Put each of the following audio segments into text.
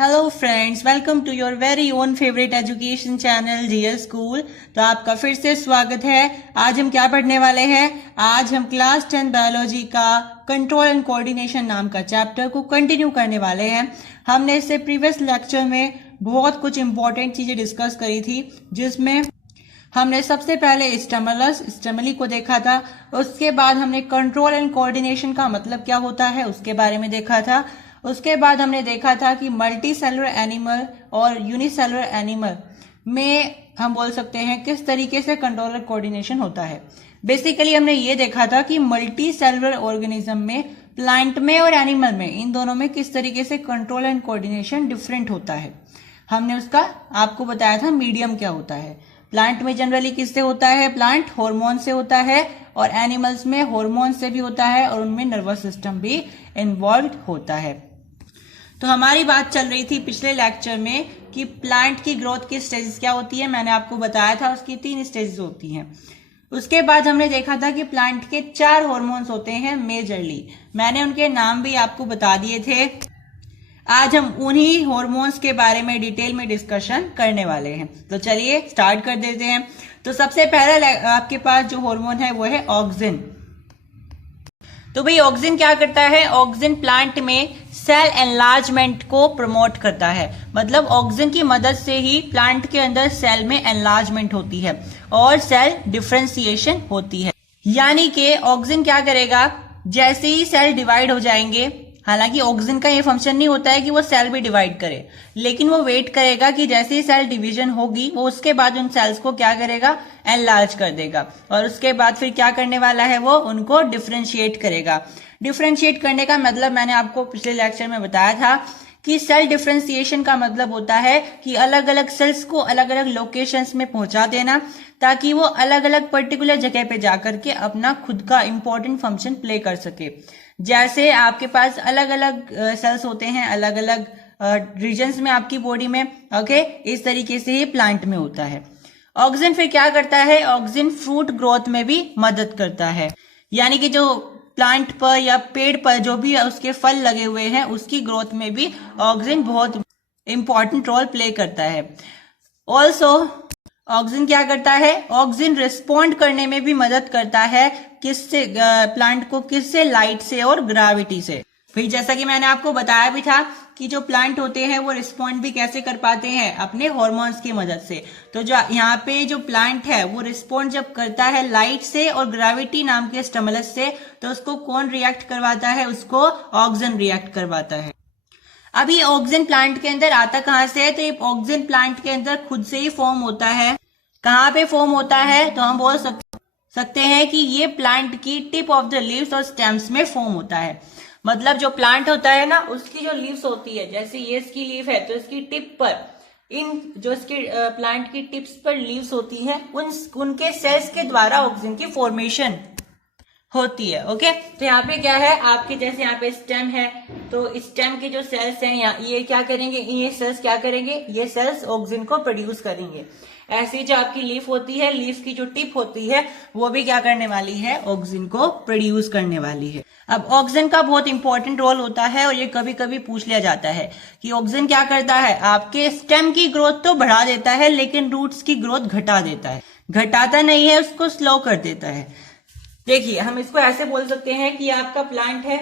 Hello friends, welcome to your very own favourite education channel GL school. तो आपका फिर से स्वागत है। आज हम क्या पढ़ने वाले हैं? आज हम क्लास 10 बायोलॉजी का कंट्रोल एंड कोऑर्डिनेशन नाम का चैप्टर को कंटिन्यू करने वाले हैं। हमने इससे प्रीवियस लेक्चर में बहुत कुछ इंपॉर्टेंट चीजें डिस्कस करी थी, जिसमें हमने सबसे पहले स्टिमुली को देखा था। उसके बाद हमने कंट्रोल एंड कोऑर्डिनेशन का मतलब क्या होता है उसके बारे में देखा था। उसके बाद हमने देखा था कि मल्टी सेलुलर एनिमल और यूनिसेलुलर एनिमल में हम बोल सकते हैं किस तरीके से कंट्रोल और कोऑर्डिनेशन होता है। बेसिकली हमने ये देखा था कि मल्टी सेलुलर ऑर्गेनिज्म में, प्लांट में और एनिमल में, इन दोनों में किस तरीके से कंट्रोल एंड कोऑर्डिनेशन डिफरेंट होता है। हमने उसका आपको बताया था मीडियम क्या होता है। प्लांट में जनरली किससे होता है? प्लांट हार्मोन से होता है, और एनिमल्स में हार्मोन से भी होता है, और उनमें नर्वस सिस्टम भी इन्वॉल्व होता है। तो हमारी बात चल रही थी पिछले लेक्चर में कि प्लांट की ग्रोथ की स्टेजेस क्या होती है। मैंने आपको बताया था उसकी 3 स्टेजेस होती हैं। उसके बाद हमने देखा था कि प्लांट के 4 हार्मोन्स होते हैं मेजरली। मैंने उनके नाम भी आपको बता दिए थे। आज हम उन्हीं हार्मोन्स के बारे में डिटेल में डिस्कशन करने वाले हैं। तो चलिए स्टार्ट कर देते हैं। तो सबसे पहला आपके पास जो हार्मोन है वो है ऑक्सिन। तो भाई ऑक्सिन क्या करता है? ऑक्सिन प्लांट में सेल एनलार्जमेंट को प्रमोट करता है। मतलब ऑक्सिन की मदद से ही प्लांट के अंदर सेल में एनलार्जमेंट होती है और सेल डिफरेंशिएशन होती है। यानी कि ऑक्सिन क्या करेगा, जैसे ही सेल डिवाइड हो जाएंगे, हालांकि ऑक्सिन का ये फंक्शन नहीं होता है कि वो सेल भी डिवाइड करे, लेकिन वो वेट करेगा कि जैसे ही सेल डिवीजन होगी वो उसके बाद उन सेल्स को क्या करेगा, एनलार्ज कर देगा, और उसके बाद फिर क्या करने वाला है, वो उनको डिफरेंशिएट करेगा। डिफरेंशिएट करने का मतलब मैंने आपको पिछले लेक्चर में बताया था कि सेल डिफरेंशिएशन का मतलब होता है कि अलग अलग सेल्स को अलग अलग लोकेशंस में पहुंचा देना, ताकि वो अलग अलग पर्टिकुलर जगह पे जाकर के अपना खुद का इंपॉर्टेंट फंक्शन प्ले कर सके। जैसे आपके पास अलग अलग सेल्स होते हैं अलग अलग रीजन्स में आपकी बॉडी में, ओके, इस तरीके से ही प्लांट में होता है। ऑक्सिन फिर क्या करता है? ऑक्सिन फ्रूट ग्रोथ में भी मदद करता है। यानी कि जो प्लांट पर या पेड़ पर जो भी उसके फल लगे हुए हैं उसकी ग्रोथ में भी ऑक्सिन बहुत इंपॉर्टेंट रोल प्ले करता है। ऑल्सो ऑक्सिन क्या करता है? ऑक्सिन रिस्पॉन्ड करने में भी मदद करता है। किससे? प्लांट को किससे? लाइट से और ग्रेविटी से। फिर जैसा कि मैंने आपको बताया भी था कि जो प्लांट होते हैं वो रिस्पॉन्ड भी कैसे कर पाते हैं? अपने हॉर्मोन्स की मदद से। तो जो यहाँ पे जो प्लांट है वो रिस्पॉन्ड जब करता है लाइट से और ग्रेविटी नाम के स्टिमुलस से, तो उसको कौन रिएक्ट करवाता है? उसको ऑक्सिन रिएक्ट करवाता है। अब ये ऑक्सिन प्लांट के अंदर आता कहाँ से है? तो ये ऑक्सिन प्लांट के अंदर खुद से ही फॉर्म होता है। कहाँ पे फॉर्म होता है? तो हम बोल सकते हैं कि ये प्लांट की टिप ऑफ द लीव्स और स्टेम्स में फॉर्म होता है। मतलब जो प्लांट होता है ना, उसकी जो लीव्स होती है, जैसे ये इसकी लीफ है, तो इसकी टिप पर, इन जो इसके प्लांट की टिप्स पर लीव्स होती हैं, उनके सेल्स के द्वारा ऑक्सिन की फॉर्मेशन होती है। ओके, तो यहाँ पे क्या है आपके, जैसे यहाँ पे स्टेम है, तो स्टेम के जो सेल्स हैं ये क्या करेंगे, ये सेल्स क्या करेंगे, ये सेल्स ऑक्सिन को प्रोड्यूस करेंगे। ऐसी जो आपकी लीफ होती है, लीफ की जो टिप होती है, वो भी क्या करने वाली है, ऑक्सिन को प्रोड्यूस करने वाली है। अब ऑक्सिन का बहुत इंपॉर्टेंट रोल होता है, और ये कभी कभी पूछ लिया जाता है कि ऑक्सिन क्या करता है? आपके स्टेम की ग्रोथ तो बढ़ा देता है, लेकिन रूट्स की ग्रोथ घटा देता है। घटाता नहीं है, उसको स्लो कर देता है। देखिए, हम इसको ऐसे बोल सकते हैं कि आपका प्लांट है,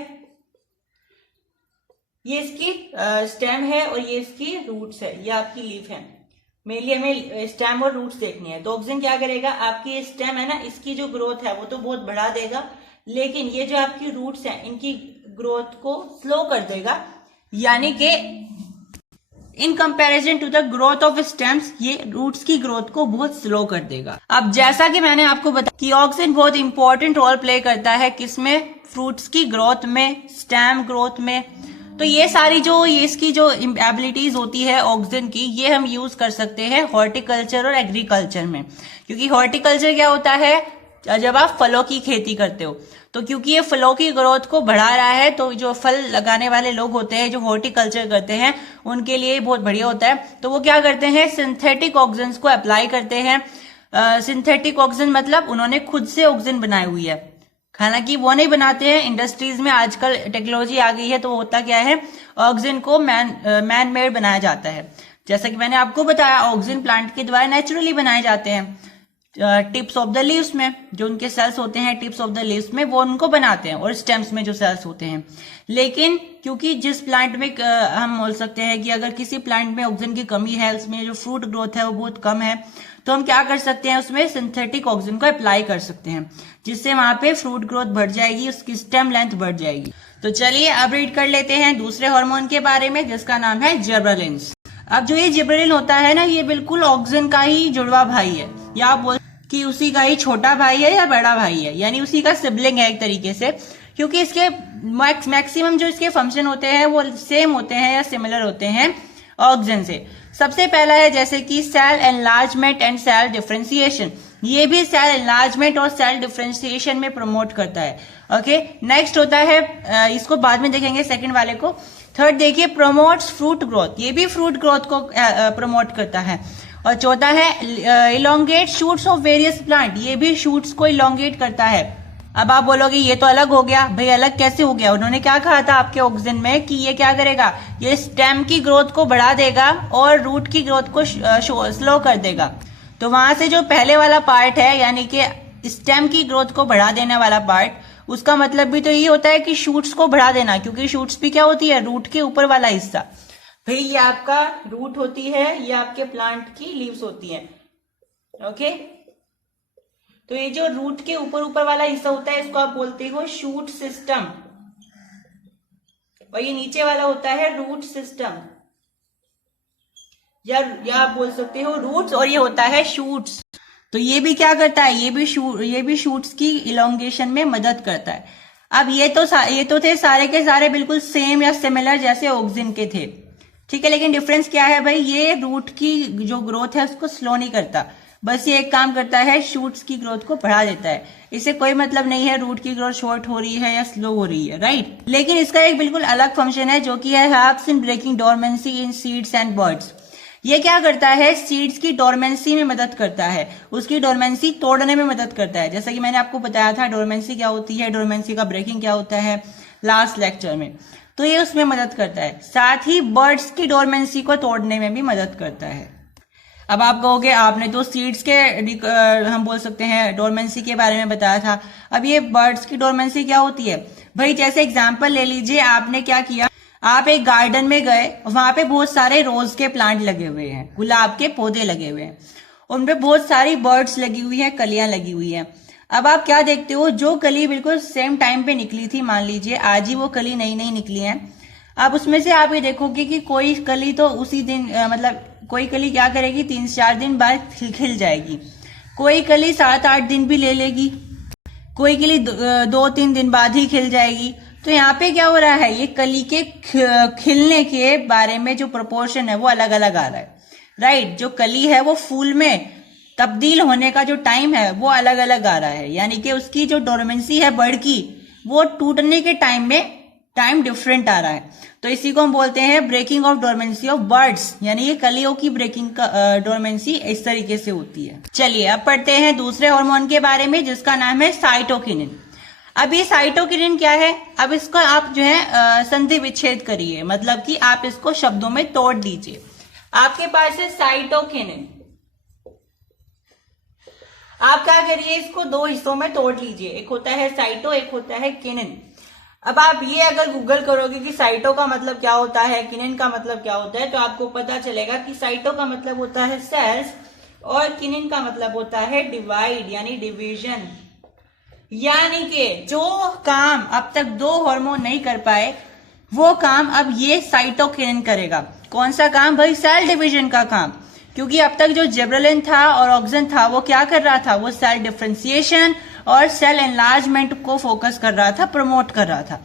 ये इसकी स्टेम है और ये इसकी रूट्स है, ये आपकी लीफ है। मेनली हमें स्टेम और रूट्स देखनी है। तो ऑक्सिन क्या करेगा, आपकी स्टेम है ना, इसकी जो ग्रोथ है वो तो बहुत बढ़ा देगा, लेकिन ये जो आपकी रूट्स हैं इनकी ग्रोथ को स्लो कर देगा। यानी कि in comparison to the growth of stems, ये रूट्स की ग्रोथ को बहुत स्लो कर देगा। अब जैसा कि मैंने आपको बताया कि ऑक्सिन बहुत इंपॉर्टेंट रोल प्ले करता है किसमें? फ्रूट्स की ग्रोथ में, स्टेम ग्रोथ में। तो ये सारी जो इसकी जो एबिलिटीज होती है ऑक्सिन की, ये हम यूज कर सकते हैं हॉर्टिकल्चर और एग्रीकल्चर में। क्योंकि हॉर्टिकल्चर क्या होता है? जब आप फलों की खेती करते हो, तो क्योंकि ये फलों की ग्रोथ को बढ़ा रहा है, तो जो फल लगाने वाले लोग होते हैं, जो हॉर्टिकल्चर करते हैं, उनके लिए बहुत बढ़िया होता है। तो वो क्या करते हैं? सिंथेटिक ऑक्सिन को अप्लाई करते हैं। सिंथेटिक ऑक्सिन मतलब उन्होंने खुद से ऑक्सिन बनाई हुई है। हालांकि वो नहीं बनाते हैं, इंडस्ट्रीज में आजकल टेक्नोलॉजी आ गई है, तो होता क्या है, ऑक्सीजन को मैन मेड बनाया जाता है। जैसा कि मैंने आपको बताया, ऑक्सीजन प्लांट के द्वारा नेचुरली बनाए जाते हैं। टिप्स ऑफ द लीव्स में जो उनके सेल्स होते हैं, टिप्स ऑफ द लीव्स में वो उनको बनाते हैं, और स्टेम्स में जो सेल्स होते हैं। लेकिन क्योंकि जिस प्लांट में हम बोल सकते हैं कि अगर किसी प्लांट में ऑक्सीजन की कमी है, उसमें जो फ्रूट ग्रोथ है वो बहुत कम है, तो हम क्या कर सकते हैं, उसमें सिंथेटिक ऑक्सीजन को अप्लाई कर सकते हैं, जिससे वहां पे फ्रूट ग्रोथ बढ़ जाएगी, उसकी स्टेम लेंथ बढ़ जाएगी। तो चलिए अब रीड कर लेते हैं दूसरे हार्मोन के बारे में, जिसका नाम है जिबरेलिन्स। अब जो ये जिबरेलिन होता है ना, ये बिल्कुल ऑक्सीजन का ही जुड़वा भाई है, या आप बोल कि उसी का ही छोटा भाई है या बड़ा भाई है, यानी उसी का सिबलिंग है एक तरीके से, क्योंकि इसके मैक्सिमम जो इसके फंक्शन होते हैं वो सेम होते हैं या सिमिलर होते हैं ऑक्सीजन से। सबसे पहला है जैसे कि cell enlargement and cell differentiation, ये भी सेल एनलार्जमेंट और सेल डिफरेंशिएशन में प्रमोट करता है। ओके, नेक्स्ट होता है, इसको बाद में देखेंगे सेकंड वाले को। थर्ड देखिए, प्रमोट्स फ्रूट ग्रोथ, ये भी फ्रूट ग्रोथ को प्रमोट करता है। और चौथा है elongate shoots of various plant, ये भी शूट्स को इलोंगेट करता है। अब आप बोलोगे ये तो अलग हो गया, भाई अलग कैसे हो गया? उन्होंने क्या कहा था आपके ऑक्सीजन में कि ये क्या करेगा, ये स्टेम की ग्रोथ को बढ़ा देगा और रूट की ग्रोथ को स्लो कर देगा। तो वहां से जो पहले वाला पार्ट है, यानी कि स्टेम की ग्रोथ को बढ़ा देने वाला पार्ट, उसका मतलब भी तो ये होता है कि शूट्स को बढ़ा देना, क्योंकि शूट्स भी क्या होती है, रूट के ऊपर वाला हिस्सा। भाई ये आपका रूट होती है, ये आपके प्लांट की लीव्स होती हैं। ओके, तो ये जो रूट के ऊपर वाला हिस्सा होता है, इसको आप बोलते हो शूट सिस्टम, और ये नीचे वाला होता है रूट सिस्टम, या आप बोल सकते हो रूट्स, और ये होता है शूट्स। तो ये भी क्या करता है, ये भी शूट्स की इलोंगेशन में मदद करता है। अब ये तो थे सारे के सारे बिल्कुल सेम या सिमिलर जैसे ऑक्सीजन के थे, ठीक है। लेकिन डिफरेंस क्या है भाई, ये रूट की जो ग्रोथ है उसको स्लो नहीं करता, बस ये एक काम करता है, शूट्स की ग्रोथ को बढ़ा देता है। इससे कोई मतलब नहीं है रूट की ग्रोथ शॉर्ट हो रही है या स्लो हो रही है, राइट। लेकिन इसका एक बिल्कुल अलग फंक्शन है, जो कि है helps in breaking dormancy in seeds and birds. ये क्या करता है, सीड्स की डोरमेंसी में मदद करता है, उसकी डोरमेंसी तोड़ने में मदद करता है। जैसा कि मैंने आपको बताया था डोरमेंसी क्या होती है, डोरमेंसी का ब्रेकिंग क्या होता है लास्ट लेक्चर में, तो ये उसमें मदद करता है। साथ ही बर्ड्स की डोरमेंसी को तोड़ने में भी मदद करता है। अब आप कहोगे आपने तो सीड्स के हम बोल सकते हैं डोरमेंसी के बारे में बताया था, अब ये बर्ड्स की डोरमेंसी क्या होती है भाई? जैसे एग्जांपल ले लीजिए, आपने क्या किया, आप एक गार्डन में गए, वहां पे बहुत सारे रोज के प्लांट लगे हुए हैं, गुलाब के पौधे लगे हुए हैं, उनपे बहुत सारी बर्ड्स लगी हुई हैं, कलियां लगी हुई हैं। अब आप क्या देखते हो, जो कली बिल्कुल सेम टाइम पे निकली थी, मान लीजिए आज ही वो कली नई नई निकली है, अब उसमें से आप ये देखोगे कि कोई कली तो उसी दिन मतलब कोई कली क्या करेगी, 3-4 दिन बाद खिल जाएगी, कोई कली 7-8 दिन भी ले लेगी, कोई कली 2-3 दिन बाद ही खिल जाएगी। तो यहाँ पे क्या हो रहा है, ये कली के खिलने के बारे में जो प्रोपोर्शन है वो अलग अलग आ रहा है, राइट। जो कली है वो फूल में तब्दील होने का जो टाइम है वो अलग अलग आ रहा है, यानी कि उसकी जो डोरमेंसी है बर्ड की, वो टूटने के टाइम में टाइम डिफरेंट आ रहा है। तो इसी को हम बोलते हैं breaking of dormancy of birds, यानी ये कलियों की ब्रेकिंग का डोरमेंसी इस तरीके से होती है। चलिए अब पढ़ते हैं दूसरे हार्मोन के बारे में, जिसका नाम है साइटोकिनिन। अब ये साइटोकिनिन क्या है, अब इसको आप जो है संधि विच्छेद करिए, मतलब कि आप इसको शब्दों में तोड़ दीजिए। आपके पास है साइटोकिनिन, आप क्या करिए, इसको 2 हिस्सों में तोड़ लीजिए, एक होता है साइटो, एक होता है किनिन। अब आप ये अगर गूगल करोगे कि साइटो का मतलब क्या होता है, किनिन का मतलब क्या होता है, तो आपको पता चलेगा कि साइटो का मतलब होता है सेल्स और किनिन का मतलब होता है डिवाइड यानी डिवीजन। यानी कि जो काम अब तक 2 हार्मोन नहीं कर पाए, वो काम अब ये साइटोकिनिन करेगा। कौन सा काम भाई? सेल डिवीजन का काम। क्योंकि अब तक जो जिबरेलिन था और ऑक्सीजन था वो क्या कर रहा था, वो सेल डिफरेंशिएशन और सेल एनलार्जमेंट को फोकस कर रहा था, प्रमोट कर रहा था।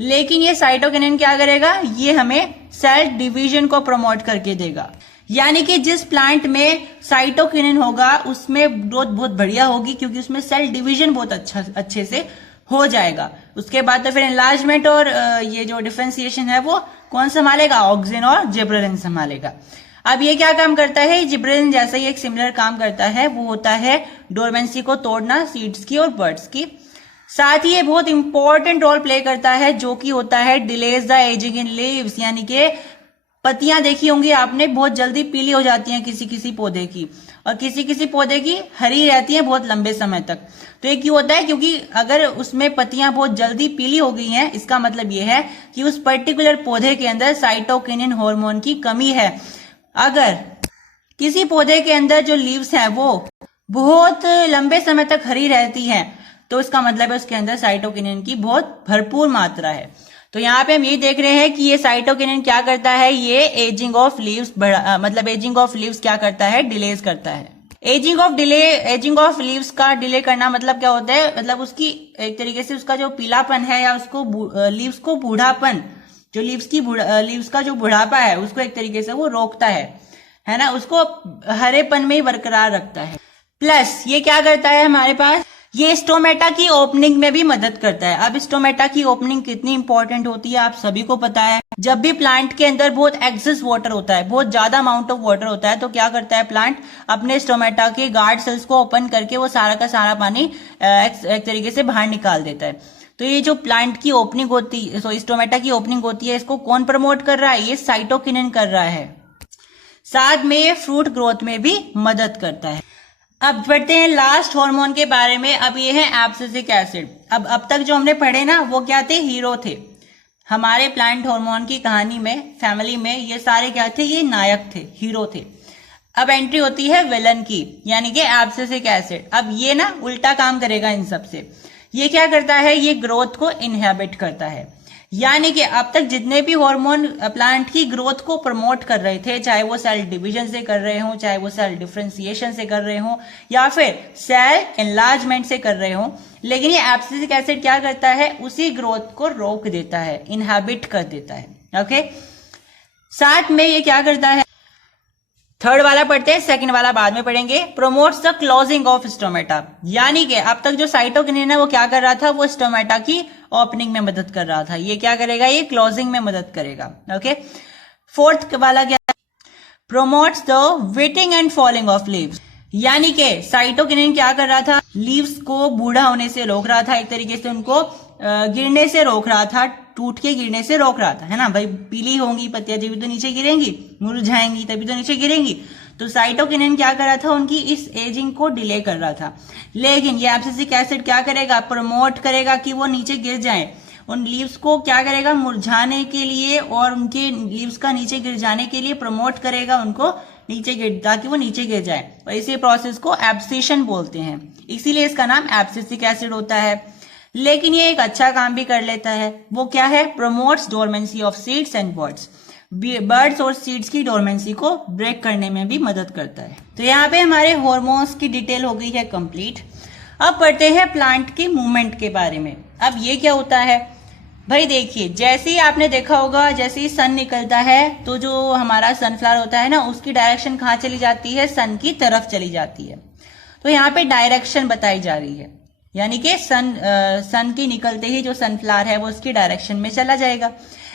लेकिन ये साइटोकिनिन क्या करेगा, ये हमें सेल डिवीजन को प्रमोट करके देगा। यानी कि जिस प्लांट में साइटोकिनिन होगा उसमें ग्रोथ बहुत बढ़िया होगी, क्योंकि उसमें सेल डिवीजन बहुत अच्छे से हो जाएगा। उसके बाद तो फिर एनलार्जमेंट और ये जो डिफरेंशिएशन है वो कौन संभालेगा, ऑक्सीजन और जिबरेलिन संभालेगा। अब ये क्या काम करता है, जिबरेलिन जैसा ही एक सिमिलर काम करता है, वो होता है डोरमेंसी को तोड़ना सीड्स की और बर्ड्स की। साथ ही ये बहुत इंपॉर्टेंट रोल प्ले करता है जो कि होता है delays the ageing in leaves, यानी कि पत्तियां देखी होंगी आपने बहुत जल्दी पीली हो जाती हैं किसी किसी पौधे की, और किसी किसी पौधे की हरी रहती है बहुत लंबे समय तक। तो ये क्यों होता है? क्योंकि अगर उसमें पत्तियां बहुत जल्दी पीली हो गई हैं, इसका मतलब ये है कि उस पर्टिकुलर पौधे के अंदर साइटोकिनिन हार्मोन की कमी है। अगर किसी पौधे के अंदर जो लीव्स हैं वो बहुत लंबे समय तक हरी रहती हैं, तो इसका मतलब है उसके अंदर साइटोकिनिन की बहुत भरपूर मात्रा है। तो यहाँ पे हम ये देख रहे हैं कि ये साइटोकिनिन क्या करता है, ये एजिंग ऑफ लीव्स मतलब एजिंग ऑफ लीव्स क्या करता है, डिलेज करता है। एजिंग ऑफ लीव्स का डिले करना मतलब क्या होता है, मतलब उसकी एक तरीके से उसका जो पीलापन है या उसको लीव्स को बूढ़ापन, जो लीव्स का जो बुढ़ापा है उसको एक तरीके से वो रोकता है ना, उसको हरेपन में ही बरकरार रखता है। प्लस ये क्या करता है हमारे पास, ये स्टोमेटा की ओपनिंग में भी मदद करता है। अब स्टोमेटा की ओपनिंग कितनी इंपॉर्टेंट होती है आप सभी को पता है। जब भी प्लांट के अंदर बहुत एक्सेस वाटर होता है, बहुत ज्यादा अमाउंट ऑफ वाटर होता है, तो क्या करता है प्लांट अपने स्टोमेटा के गार्ड सेल्स को ओपन करके वो सारा का सारा पानी एक तरीके से बाहर निकाल देता है। तो ये जो प्लांट की ओपनिंग होती है, स्टोमेटा की ओपनिंग होती है, इसको कौन प्रमोट कर रहा है, ये साइटोकिनिन कर रहा है। साथ में ये फ्रूट ग्रोथ में भी मदद करता है। अब बढ़ते हैं लास्ट हार्मोन के बारे में। अब ये है एब्सिसिक एसिड। अब तक जो हमने पढ़े ना वो क्या थे, हीरो थे हमारे प्लांट हार्मोन की कहानी में, फैमिली में। ये सारे क्या थे, ये नायक थे, हीरो थे। अब एंट्री होती है विलन की, यानी कि एब्सिसिक एसिड। अब ये ना उल्टा काम करेगा इन सब से। ये क्या करता है, ये ग्रोथ को इनहेबिट करता है। यानी कि अब तक जितने भी हार्मोन प्लांट की ग्रोथ को प्रमोट कर रहे थे, चाहे वो सेल डिवीजन से कर रहे हो, चाहे वो सेल डिफरेंशिएशन से कर रहे हो, या फिर सेल एनलार्जमेंट से कर रहे हो, लेकिन ये एब्सिसिक एसिड क्या करता है, उसी ग्रोथ को रोक देता है, इनहेबिट कर देता है। ओके, साथ में ये क्या करता है, थर्ड वाला पढ़ते हैं, सेकंड वाला बाद में पढ़ेंगे। Promotes the closing of stomata, यानी कि अब तक जो साइटोकिनिन है वो क्या कर रहा था, वो स्टोमेटा की ओपनिंग में मदद कर रहा था। ये क्या करेगा, ये क्लोजिंग में मदद करेगा। ओके, फोर्थ वाला क्या, promotes the waiting and falling of leaves, यानी कि साइटोकिनिन क्या कर रहा था, लीव्स को बूढ़ा होने से रोक रहा था, एक तरीके से उनको गिरने से रोक रहा था, टूट के गिरने से रोक रहा था, है ना भाई। पीली होंगी पत्तियां जब तो नीचे गिरेंगी, मुरझाएंगी तभी तो नीचे गिरेंगी। तो साइटोकिनिन क्या कर रहा था, उनकी इस एजिंग को डिले कर रहा था। लेकिन ये एब्सिसिक एसिड क्या करेगा, प्रमोट करेगा कि वो नीचे गिर जाए। उन लीव्स को क्या करेगा, मुरझाने के लिए और उनके लीव्स का नीचे गिर जाने के लिए प्रमोट करेगा उनको नीचे गिर, ताकि वो नीचे गिर जाए। और इसी प्रोसेस को एब्सिशन बोलते हैं, इसीलिए इसका नाम एब्सिसिक एसिड होता है। लेकिन ये एक अच्छा काम भी कर लेता है, वो क्या है, promotes dormancy of seeds and birds, birds और सीड्स की डोरमेंसी को ब्रेक करने में भी मदद करता है। तो यहाँ पे हमारे हार्मोन्स की डिटेल हो गई है कंप्लीट। अब पढ़ते हैं प्लांट के मूवमेंट के बारे में। अब ये क्या होता है भाई, देखिए जैसे ही आपने देखा होगा, जैसे ही सन निकलता है तो जो हमारा सनफ्लावर होता है ना, उसकी डायरेक्शन कहाँ चली जाती है, सन की तरफ चली जाती है। तो यहाँ पे डायरेक्शन बताई जा रही है, यानी कि सन की निकलते ही जो सनफ्लावर है वो उसकी डायरेक्शन में चला जाएगा।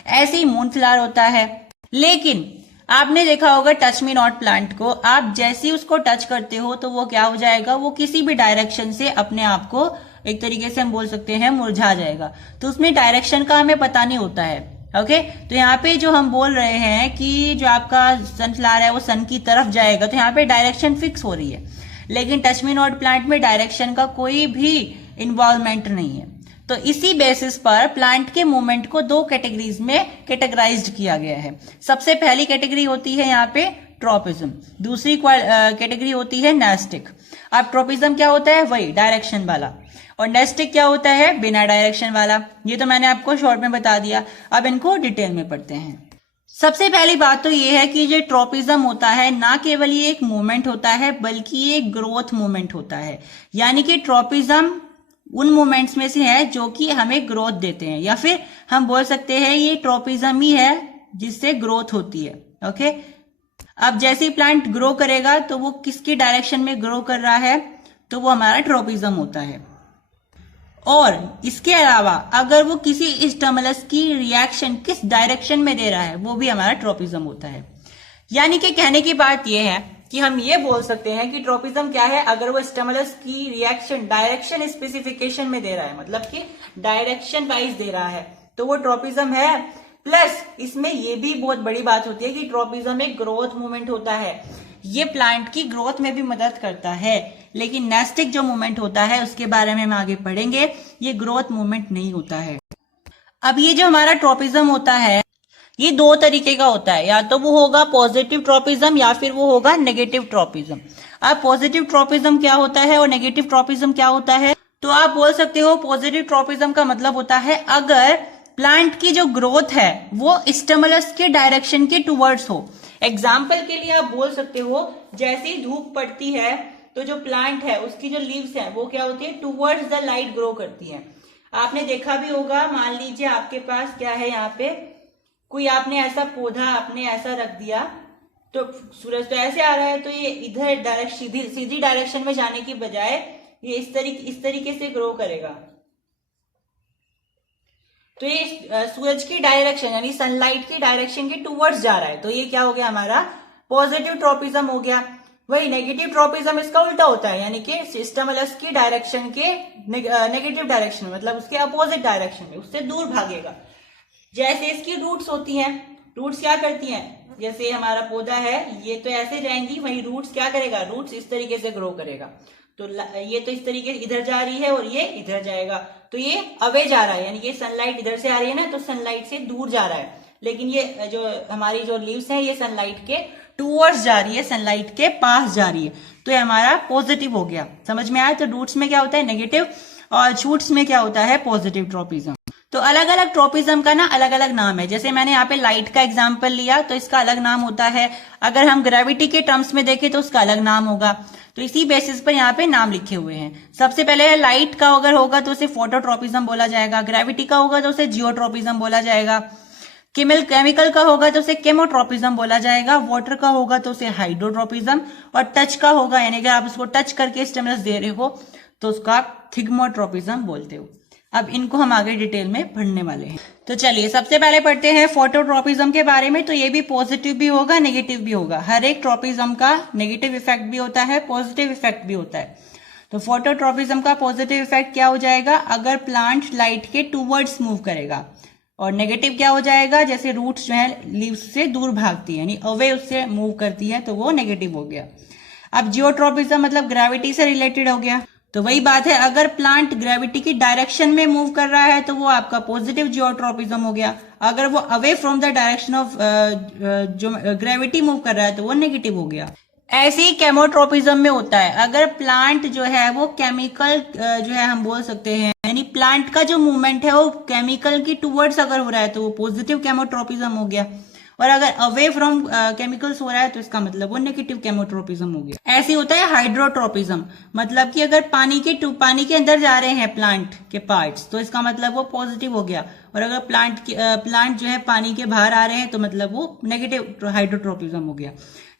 ऐसे ही मूनफ्लावर होता है। लेकिन आपने देखा होगा टच मी नॉट प्लांट को, आप जैसे ही उसको टच करते हो तो वो क्या हो जाएगा, वो किसी भी डायरेक्शन से अपने आप को एक तरीके से हम बोल सकते हैं मुरझा जाएगा। तो उसमें डायरेक्शन का हमें पता नहीं होता है। ओके, तो यहाँ पे जो हम बोल रहे हैं कि जो आपका सनफ्लावर है वो सन की तरफ जाएगा, तो यहाँ पे डायरेक्शन फिक्स हो रही है। लेकिन टच मी नॉट प्लांट में डायरेक्शन का कोई भी इन्वॉल्वमेंट नहीं है। तो इसी बेसिस पर प्लांट के मूवमेंट को दो कैटेगरीज में कैटेगराइज्ड किया गया है। सबसे पहली कैटेगरी होती है यहाँ पे ट्रोपिज्म, दूसरी कैटेगरी होती है नेस्टिक। अब ट्रोपिज्म क्या होता है, वही डायरेक्शन वाला, और नेस्टिक क्या होता है, बिना डायरेक्शन वाला। ये तो मैंने आपको शॉर्ट में बता दिया, अब इनको डिटेल में पढ़ते हैं। सबसे पहली बात तो ये है कि जो ट्रोपिज्म होता है ना केवल ये एक मूवमेंट होता है, बल्कि ये एक ग्रोथ मूवमेंट होता है। यानी कि ट्रोपिज्म उन मूवमेंट्स में से है जो कि हमें ग्रोथ देते हैं, या फिर हम बोल सकते हैं ये ट्रोपिज्म ही है जिससे ग्रोथ होती है। ओके, अब जैसे ही प्लांट ग्रो करेगा तो वो किसकी डायरेक्शन में ग्रो कर रहा है, तो वो हमारा ट्रोपिज्म होता है। और इसके अलावा अगर वो किसी स्टिमुलस की रिएक्शन किस डायरेक्शन में दे रहा है, वो भी हमारा ट्रोपिज्म होता है। यानी कि कहने की बात यह है कि हम ये बोल सकते हैं कि ट्रोपिज्म क्या है, अगर वो स्टिमुलस की रिएक्शन डायरेक्शन स्पेसिफिकेशन में दे रहा है, मतलब कि डायरेक्शन वाइज दे रहा है, तो वो ट्रोपिज्म है। प्लस इसमें ये भी बहुत बड़ी बात होती है कि ट्रोपिज्म एक ग्रोथ मूवमेंट होता है, ये प्लांट की ग्रोथ में भी मदद करता है। लेकिन नेस्टिक जो मूवमेंट होता है उसके बारे में हम आगे पढ़ेंगे, ये ग्रोथ मूवमेंट नहीं होता है। अब ये जो हमारा ट्रोपिज्म होता है ये दो तरीके का होता है, या तो वो होगा पॉजिटिव ट्रोपिज्म या फिर वो होगा नेगेटिव ट्रोपिज्म। अब पॉजिटिव ट्रोपिज्म क्या होता है और नेगेटिव ट्रोपिज्म क्या होता है, तो आप बोल सकते हो पॉजिटिव ट्रोपिज्म का मतलब होता है अगर प्लांट की जो ग्रोथ है वो स्टिमुलस के डायरेक्शन के टुवर्ड्स हो। एग्जाम्पल के लिए आप बोल सकते हो जैसे ही धूप पड़ती है तो जो प्लांट है उसकी जो लीव्स है वो क्या होती है, टुवर्ड्स द लाइट ग्रो करती है। आपने देखा भी होगा, मान लीजिए आपके पास क्या है, यहाँ पे कोई आपने ऐसा पौधा आपने ऐसा रख दिया तो सूरज तो ऐसे आ रहा है, तो ये इधर डायरेक्शन सीधी डायरेक्शन में जाने की बजाय ये इस तरीके से ग्रो करेगा। तो ये सूरज की डायरेक्शन यानी सनलाइट की डायरेक्शन के टुवर्ड्स जा रहा है, तो ये क्या हो गया, हमारा पॉजिटिव ट्रोपिज्म हो गया। वही नेगेटिव ट्रोपिज्म इसका उल्टा होता है, यानी कि स्टिमुलस की डायरेक्शन के नेगेटिव डायरेक्शन में, मतलब उसके अपोजिट डायरेक्शन में, उससे दूर भागेगा। जैसे इसकी रूट्स होती हैं, रूट्स क्या करती हैं, जैसे हमारा पौधा है ये तो ऐसे जाएंगी, वही रूट्स क्या करेगा, रूट्स इस तरीके से ग्रो करेगा। तो ये तो इस तरीके से इधर जा रही है और ये इधर जाएगा, तो ये अवे जा रहा है, यानी कि सनलाइट इधर से आ रही है ना, तो सनलाइट से दूर जा रहा है। लेकिन ये जो हमारी जो लीव्स है ये सनलाइट के टूवर्ड्स जा रही है, सनलाइट के पास जा रही है, तो ये हमारा पॉजिटिव हो गया। समझ में आया? तो रूट्स में क्या होता है, नेगेटिव, और शूट्स में क्या होता है, पॉजिटिव ट्रोपिज्म। तो अलग अलग ट्रोपिज्म का ना अलग अलग नाम है। जैसे मैंने यहाँ पे लाइट का एग्जांपल लिया तो इसका अलग नाम होता है, अगर हम ग्रेविटी के टर्म्स में देखें तो उसका अलग नाम होगा। तो इसी बेसिस पर यहाँ पे नाम लिखे हुए हैं। सबसे पहले लाइट का अगर होगा तो उसे फोटोट्रोपिज्म बोला जाएगा, ग्रेविटी का होगा तो उसे जियोट्रोपिज्म बोला जाएगा, केमिकल का होगा तो उसे केमोट्रोपिज्म बोला जाएगा, वाटर का होगा तो उसे हाइड्रोट्रोपिज्म, और टच का होगा यानी कि आप उसको टच करके स्टिमुलस दे रहे हो तो उसका थिग्मोट्रोपिज्म बोलते हो। अब इनको हम आगे डिटेल में पढ़ने वाले हैं। तो चलिए सबसे पहले पढ़ते हैं फोटोट्रोपिज्म के बारे में। तो ये भी पॉजिटिव भी होगा नेगेटिव भी होगा, हर एक ट्रोपिज्म का नेगेटिव इफेक्ट भी होता है, पॉजिटिव इफेक्ट भी होता है। तो फोटोट्रोपिज्म का पॉजिटिव इफेक्ट क्या हो जाएगा, अगर प्लांट लाइट के टूवर्ड्स मूव करेगा, और नेगेटिव क्या हो जाएगा, जैसे रूट्स जो है लीव्स से दूर भागती है यानी अवे उससे मूव करती है, तो वो नेगेटिव हो गया। अब जियोट्रोपिज्म मतलब ग्रेविटी से रिलेटेड हो गया, तो वही बात है, अगर प्लांट ग्रेविटी की डायरेक्शन में मूव कर रहा है तो वो आपका पॉजिटिव जियोट्रोपिज्म हो गया। अगर वो away from the direction of जो ग्रेविटी मूव कर रहा है तो वो नेगेटिव हो गया। ऐसे ही केमोट्रोपिज्म में होता है, अगर प्लांट जो है वो केमिकल जो है हम बोल सकते हैं, यानी प्लांट का जो मूवमेंट है वो केमिकल की टुवर्ड्स अगर हो रहा है तो वो पॉजिटिव केमोट्रोपिज्म हो गया, और अगर अवे फ्रॉम केमिकल्स हो रहा है तो इसका मतलब वो नेगेटिव केमोट्रोपिज्म हो गया। ऐसे होता है हाइड्रोट्रोपिज्म, मतलब कि अगर पानी के अंदर जा रहे हैं प्लांट के पार्ट्स तो इसका मतलब वो पॉजिटिव हो गया, और अगर प्लांट जो है पानी के बाहर आ रहे हैं तो मतलब वो नेगेटिव हाइड्रोट्रोपिज्म हो गया।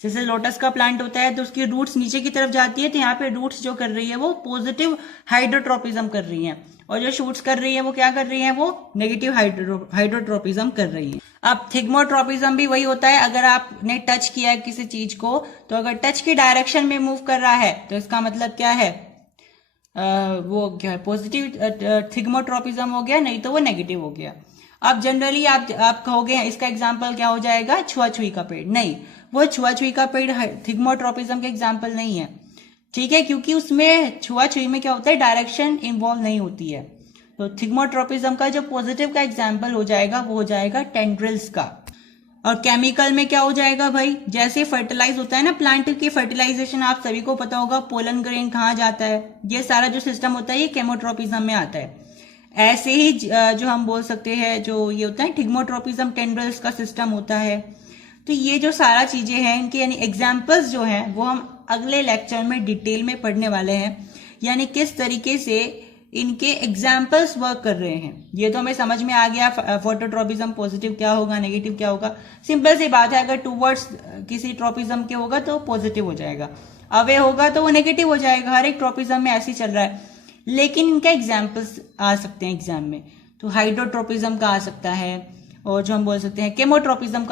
जैसे लोटस का प्लांट होता है तो उसकी रूट्स नीचे की तरफ जाती है, तो यहाँ पे रूट्स जो कर रही है वो पॉजिटिव हाइड्रोट्रोपिज्म कर रही है, और जो शूट्स कर रही है वो क्या कर रही है, वो नेगेटिव हाइड्रोट्रोपिज्म कर रही है। अब थिग्मोट्रोपिज्म भी वही होता है, अगर आपने टच किया है किसी चीज को तो अगर टच की डायरेक्शन में मूव कर रहा है तो इसका मतलब क्या है, वो क्या है, पॉजिटिव थिग्मोट्रोपिज्म हो गया, नहीं तो वो नेगेटिव हो गया। अब जनरली आप कहोगे इसका एग्जाम्पल क्या हो जाएगा, छुआछुई का पेड़, नहीं, वो छुआछुई का पेड़ थिग्मोट्रोपिज्म के एग्जाम्पल नहीं है, ठीक है, क्योंकि उसमें छुआछुई में क्या होता है, डायरेक्शन इन्वॉल्व नहीं होती है। तो थिग्मोट्रोपिज्म का जो पॉजिटिव का एग्जाम्पल हो जाएगा वो हो जाएगा टेंड्रिल्स का। और केमिकल में क्या हो जाएगा भाई, जैसे फर्टिलाइज होता है ना प्लांट की फर्टिलाइजेशन, आप सभी को पता होगा पोलन ग्रेन कहाँ जाता है, ये सारा जो सिस्टम होता है ये केमोट्रोपिज्म में आता है। ऐसे ही जो हम बोल सकते हैं जो ये होता है थिग्मोट्रोपिज्म टेंड्रिल्स का सिस्टम होता है। तो ये जो सारा चीजें हैं इनके यानी एग्जाम्पल्स जो हैं वो हम अगले लेक्चर में डिटेल में पढ़ने वाले हैं, यानी किस तरीके से इनके एग्जाम्पल्स वर्क कर रहे हैं। ये तो हमें समझ में आ गया फोटोट्रोपिज्म पॉजिटिव क्या होगा नेगेटिव क्या होगा, सिंपल सी बात है, अगर टूवर्ड्स किसी ट्रोपिज्म के होगा तो पॉजिटिव हो जाएगा, अवे होगा तो वो नेगेटिव हो जाएगा, हर एक ट्रोपिज्म में ऐसे ही चल रहा है। लेकिन इनके एग्जाम्पल्स आ सकते हैं एग्जाम में, तो हाइड्रोट्रोपिज्म का आ सकता है, और जो हम बोल सकते हैं केमोट्रोपिज्म का